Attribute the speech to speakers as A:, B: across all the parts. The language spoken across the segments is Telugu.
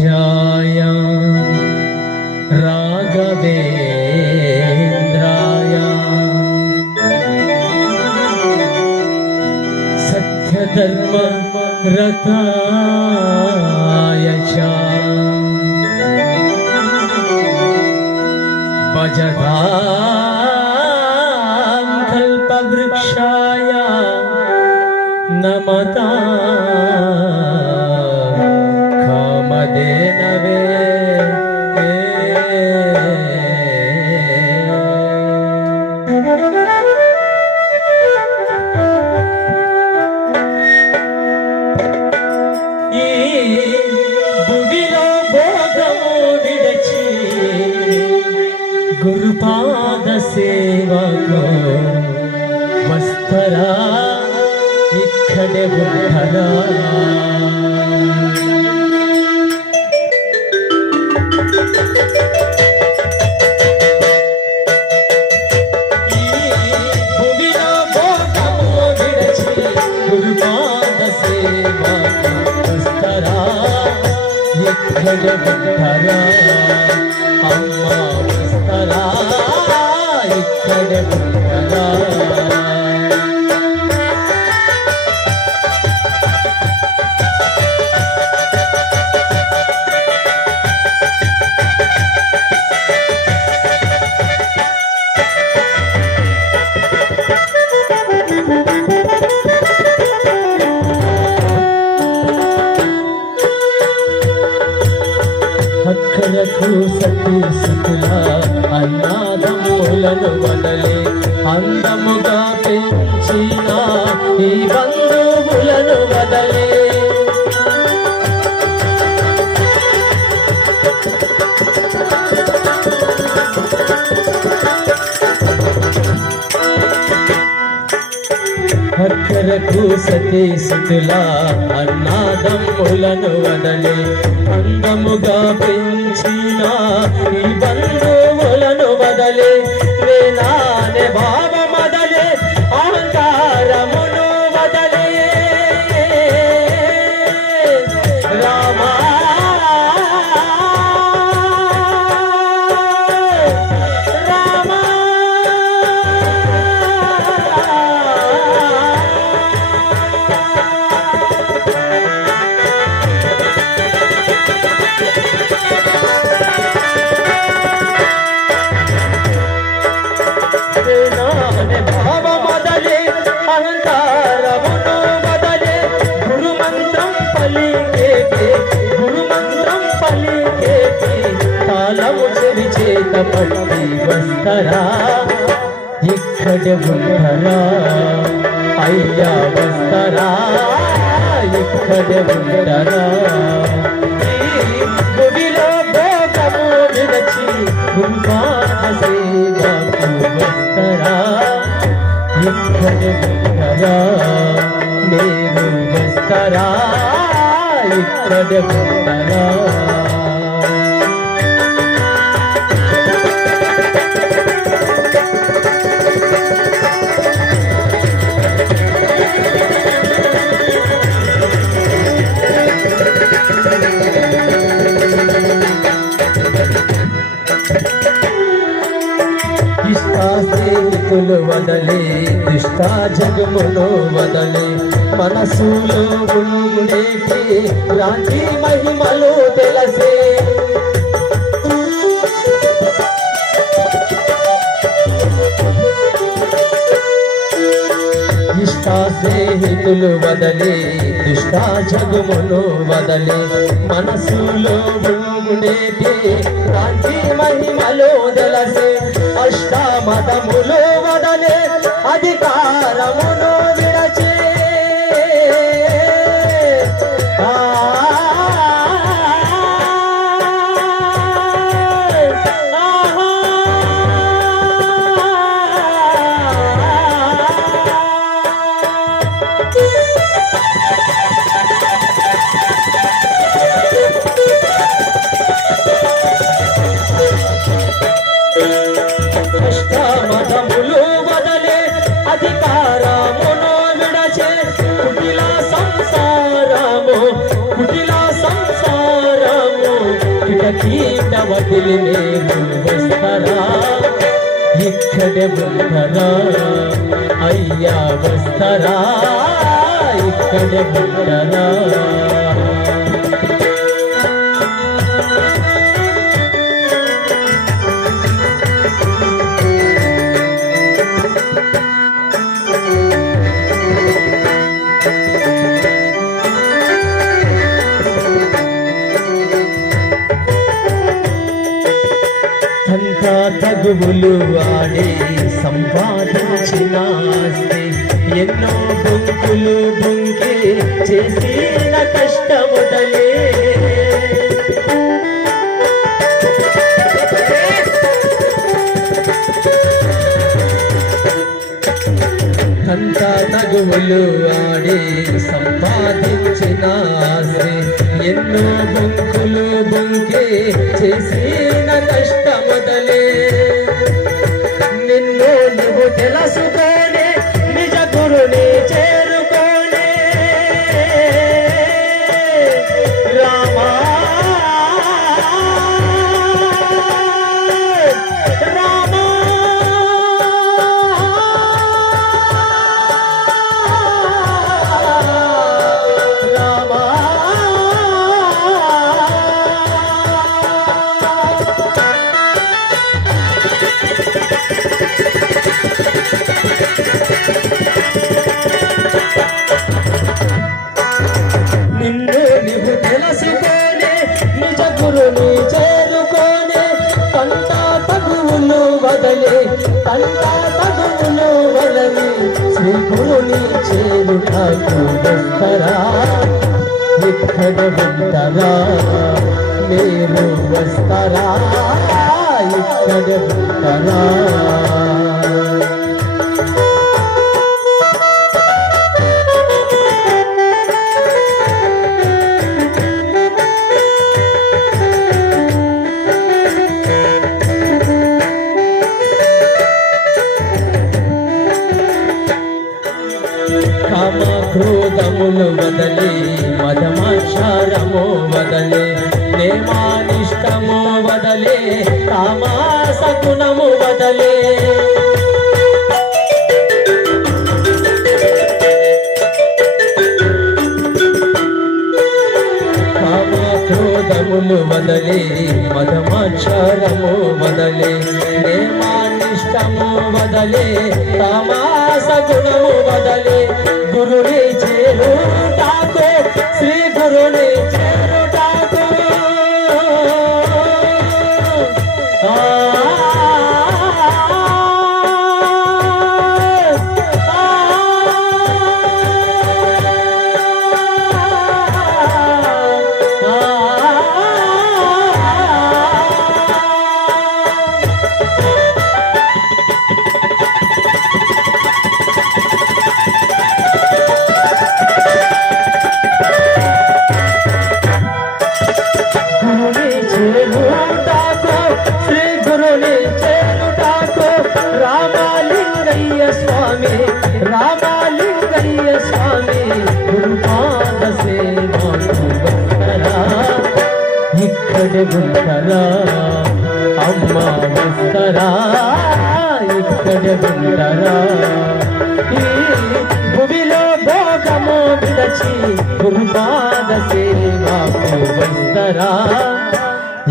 A: राघवेन्द्राय राघवेन्द्राय। सत्यधर्म रताय च। भजतां कल्पवृक्षाय नमता ఇక్కడే సతి సతుల అన్నాదములను వదలే అందముగా పెంచిన ఈ బంధువులను వదలే. అక్కరకు సతీ సుతుల అన్నాదమ్ములను వదలే అందముగా పెంచి ఈ బంధువులను వదలే వేలానే అహంకారమును మొదలే గురు మంత్రం పలికేటి గురు మంత్రం పలికేటి తాళము చెవి చేత పట్టి వస్తరా? ఇక్కడ ఉండరా అయ్యా వస్తరా? ఇక్కడ ఉండరా ఇక్కడ దుష్ట జగమును వదలే మనసులో ఉండేటి రాంటి మహిమలు తెలసే. ఇష్ట స్నేహితులు వదలి దుష్టా జగమును వదలి మనసులో ఉండేటి కాంతి మహిమలో దలసే అష్ట మతములు వదలే అధికారమును విడచే సంసారము. కిటకీట వదిలి నేను వస్తారా? ఇక్కడే ఉంటారా? అయ్యా వస్తారా? ఇక్కడే ఉంటారా? తగువులు వాడే సంపాదించిన ఆస్తి ఎన్నో బొంకులు బొంకే చేసిన కష్టముదలే. అంతా తగువులు వాడే సంపాదించిన ఆస్తి ఎన్నో బొంకులు బొంకే చేసిన కష్టముదలే. చేరుకోనే తంట వదలే తంట తగువులు వదలి. శ్రీ గురుని చేరుటకు వస్తరా ఇక్కడ ఉంటారా మీరు వస్తారా ఇక్కడ ఉంటారా బదలే వదలే కామాస గుణము వదలే. కామ క్రోధములు వదలి మదమాచారము వదలి. నేమానిష్టము వదలే తమాస గుణము వదలే. గురుని చేరుటాకు శ్రీ గురుని చేరు స్వామి రామాలింగయ్య స్వామి గురుపాద సేవకు ఇక్కడే ఉంటారా? అమ్మ వస్తరా? ఇక్కడే ఉంటారా? భూమిలో భోగము విడచి గురుపాద సేవకు వస్తరా?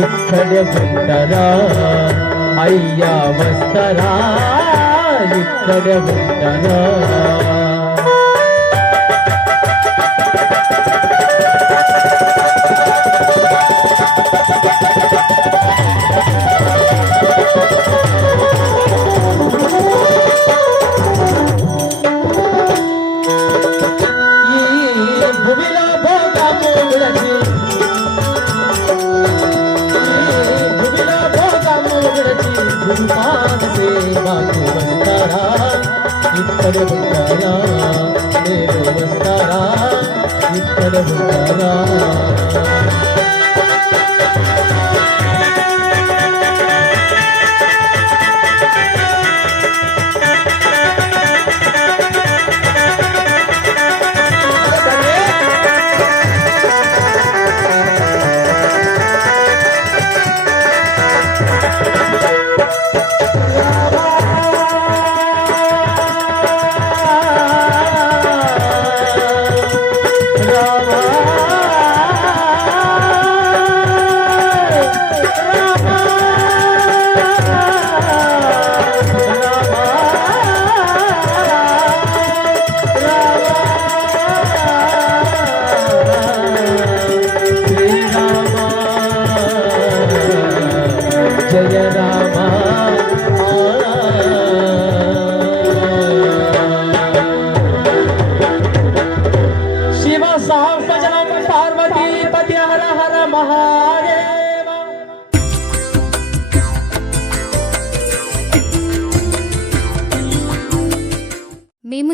A: ఇక్కడే ఉంటారా? అయ్యా వస్తరా? ఇక్కడ ఉంటారా ఇక్కడ